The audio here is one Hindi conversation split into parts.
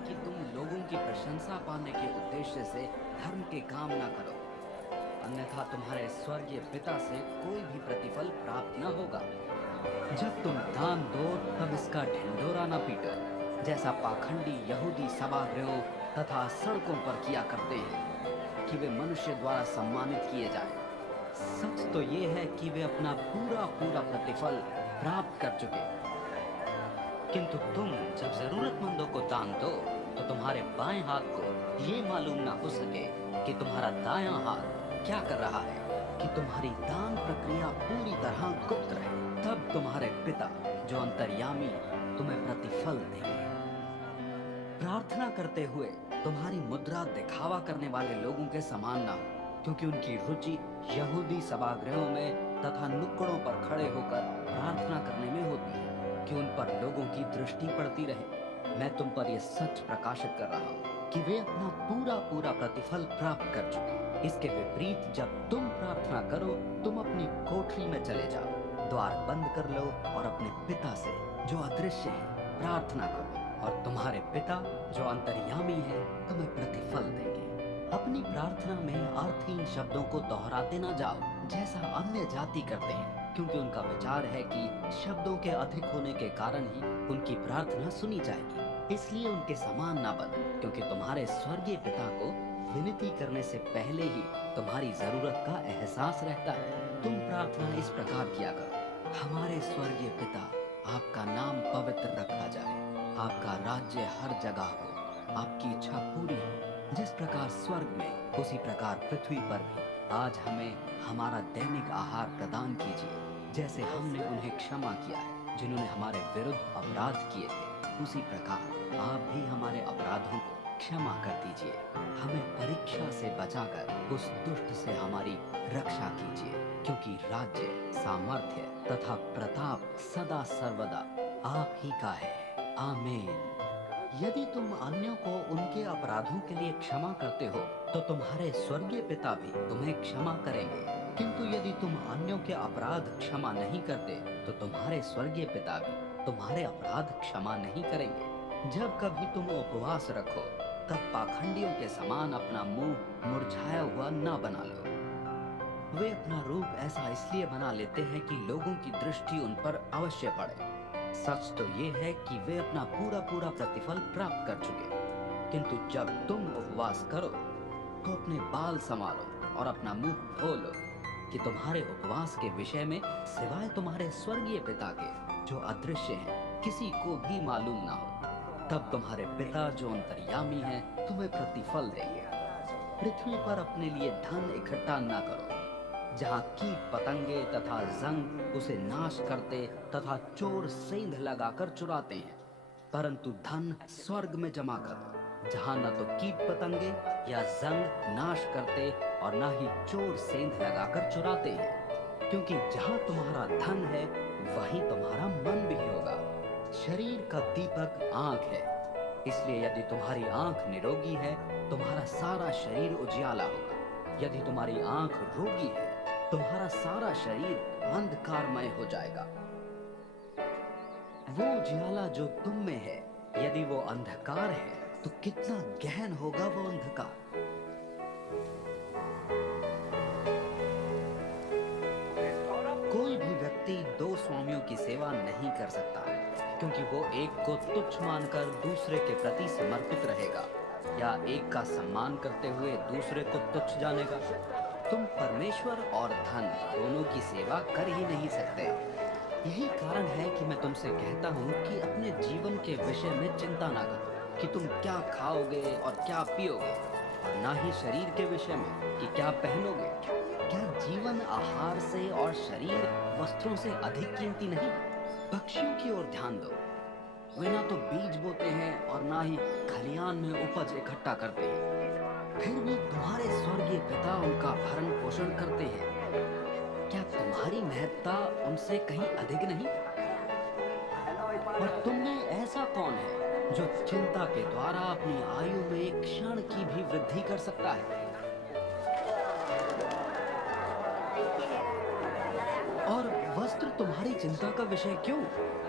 कि तुम लोगों की प्रशंसा पाने के उद्देश्य से धर्म के काम ना करो, अन्यथा तुम्हारे स्वर्गीय पिता से कोई भी प्रतिफल प्राप्त न होगा। जब तुम दान दो तब इसका ढिंढोरा न पीटो, जैसा पाखंडी यहूदी सभागृहों तथा सड़कों पर किया करते हैं कि वे मनुष्य द्वारा सम्मानित किए जाएं। सच तो ये है कि वे अपना पूरा पूरा प्रतिफल प्राप्त कर चुके, किंतु तुम जब जरूरतमंदों को दान दो तो तुम्हारे बाएं हाथ को ये मालूम ना हो सके कि तुम्हारा दायां हाथ क्या कर रहा है, कि तुम्हारी दान प्रक्रिया पूरी तरह गुप्त रहे। तब तुम्हारे पिता जो अंतर्यामी तुम्हें प्रतिफल देंगे। प्रार्थना करते हुए तुम्हारी मुद्रा दिखावा करने वाले लोगों के समान ना हो, क्योंकि उनकी रुचि यहूदी सभागृहों में तथा नुक्कड़ों पर खड़े होकर प्रार्थना करने में होती है कि उन पर लोगों की दृष्टि पड़ती रहे। मैं तुम पर यह सच प्रकाशित कर रहा हूँ कि वे अपना पूरा पूरा प्रतिफल प्राप्त कर चुके। इसके विपरीत जब तुम प्रार्थना करो, तुम अपनी कोठरी में चले जाओ, द्वार बंद कर लो और अपने पिता से जो अदृश्य है प्रार्थना करो, और तुम्हारे पिता जो अंतर्यामी है तुम्हें प्रतिफल देंगे। अपनी प्रार्थना में अर्थहीन शब्दों को दोहराते ना जाओ, जैसा अन्य जाति करते हैं, क्योंकि उनका विचार है कि शब्दों के अधिक होने के कारण ही उनकी प्रार्थना सुनी जाएगी। इसलिए उनके समान ना बनो, क्योंकि तुम्हारे स्वर्गीय पिता को विनती करने से पहले ही तुम्हारी जरूरत का एहसास रहता है। तुम प्रार्थना इस प्रकार किया करो: हमारे स्वर्गीय पिता, आपका नाम पवित्र रखा जाए, आपका राज्य हर जगह हो, आपकी इच्छा पूरी हो, जिस प्रकार स्वर्ग में उसी प्रकार पृथ्वी पर भी। आज हमें हमारा दैनिक आहार प्रदान कीजिए, जैसे हमने उन्हें क्षमा किया है जिन्होंने हमारे विरुद्ध अपराध किए थे, उसी प्रकार आप भी हमारे अपराधों को क्षमा कर दीजिए। हमें परीक्षा से बचाकर उस दुष्ट से हमारी रक्षा कीजिए, क्योंकि राज्य, सामर्थ्य तथा प्रताप सदा सर्वदा आप ही का है। आमीन। यदि तुम अन्यों को उनके अपराधों के लिए क्षमा करते हो तो तुम्हारे स्वर्गीय पिता भी तुम्हें क्षमा करेंगे, किंतु यदि तुम अन्यों के अपराध क्षमा नहीं करते तो तुम्हारे स्वर्गीय पिता भी तुम्हारे अपराध क्षमा नहीं करेंगे। जब कभी तुम उपवास रखो तब पाखंडियों के समान अपना मुंह मुरझाया हुआ ना बना लो। वे अपना रूप ऐसा इसलिए बना लेते हैं कि लोगों की दृष्टि उन पर अवश्य पड़े। सच तो ये है कि वे अपना पूरा पूरा प्रतिफल प्राप्त कर चुके, किंतु जब तुम उपवास करो तो अपने बाल संवारो और अपना मुंह खोलो, कि तुम्हारे उपवास के विषय में सिवाय तुम्हारे स्वर्गीय पिता के जो अदृश्य है किसी को भी मालूम ना हो। तब तुम्हारे पिता जो अंतर्यामी है तुम्हें प्रतिफल देंगे। पृथ्वी पर अपने लिए धन इकट्ठा ना करो, जहाँ कीट पतंगे तथा जंग उसे नाश करते तथा चोर सेंध लगाकर चुराते हैं, परंतु धन स्वर्ग में जमा करो, जहाँ न तो कीट पतंगे या जंग नाश करते और न ही चोर सेंध लगाकर चुराते हैं, क्योंकि जहाँ तुम्हारा धन है वहीं तुम्हारा मन भी होगा। शरीर का दीपक आंख है, इसलिए यदि तुम्हारी आंख निरोगी है तुम्हारा सारा शरीर उजियाला होगा। यदि तुम्हारी आंख रोगी है तुम्हारा सारा शरीर अंधकारमय हो जाएगा। वो उजियाला जो तुम में है, यदि वो अंधकार है तो कितना गहन होगा वो अंधकार। कोई भी व्यक्ति दो स्वामियों की सेवा नहीं कर सकता, क्योंकि वो एक को तुच्छ मानकर दूसरे के प्रति समर्पित रहेगा, या एक का सम्मान करते हुए दूसरे को तुच्छ जानेगा। तुम परमेश्वर और धन दोनों की सेवा कर ही नहीं सकते। यही कारण है कि मैं तुमसे कहता हूँ कि अपने जीवन के विषय में चिंता ना करो कि तुम क्या खाओगे और क्या पियोगे, और ना ही शरीर के विषय में कि क्या पहनोगे। क्या जीवन आहार से और शरीर वस्त्रों से अधिक कीमती नहीं? पक्षियों की ओर ध्यान दो, वे ना तो बीज बोते हैं और ना ही खलियान में उपज इकट्ठा करते हैं, फिर भी तुम्हारे स्वर्गीय पिता उनका भरण पोषण करते हैं। क्या तुम्हारी महत्ता उनसे कहीं अधिक नहीं? और तुम में ऐसा कौन है जो चिंता के द्वारा अपनी आयु में एक क्षण की भी वृद्धि कर सकता है? और वस्त्र तुम्हारी चिंता का विषय क्यों?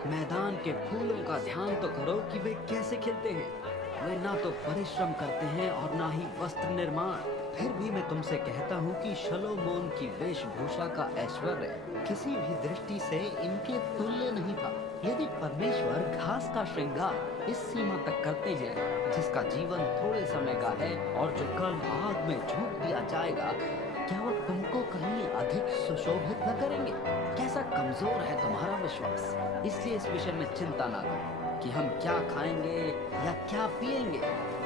मैदान के फूलों का ध्यान तो करो कि वे कैसे खिलते हैं। वे ना तो परिश्रम करते हैं और ना ही वस्त्र निर्माण। फिर भी मैं तुमसे कहता हूँ कि शलोमोन की वेशभूषा का ऐश्वर्य किसी भी दृष्टि से इनके तुल्य नहीं था। यदि परमेश्वर घास का श्रृंगार इस सीमा तक करते हैं जिसका जीवन थोड़े समय का है और जो कल आग में झोंक दिया जाएगा, क्या वो तुमको कहीं अधिक सुशोभित न करेंगे? कैसा कमजोर है तुम्हारा विश्वास। इसलिए इस विषय में चिंता ना करो कि हम क्या खाएंगे या क्या पिएंगे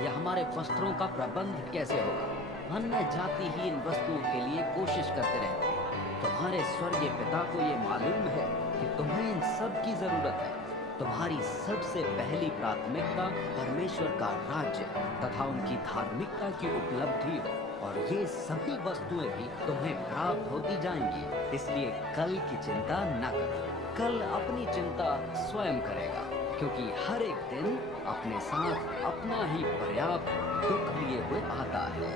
या हमारे वस्त्रों का प्रबंध कैसे होगा। अन्य जाति ही इन वस्तुओं के लिए कोशिश करते रहते हैं। तुम्हारे स्वर्गीय पिता को ये मालूम है कि तुम्हें इन सब की जरूरत है। तुम्हारी सबसे पहली प्राथमिकता परमेश्वर का राज्य तथा उनकी धार्मिकता की उपलब्धि हो, और ये सभी वस्तुएं भी तुम्हें प्राप्त होती जाएंगी। इसलिए कल की चिंता न करो, कल अपनी चिंता स्वयं करेगा, क्योंकि हर एक दिन अपने साथ अपना ही पर्याप्त दुख लिए हुए आता है।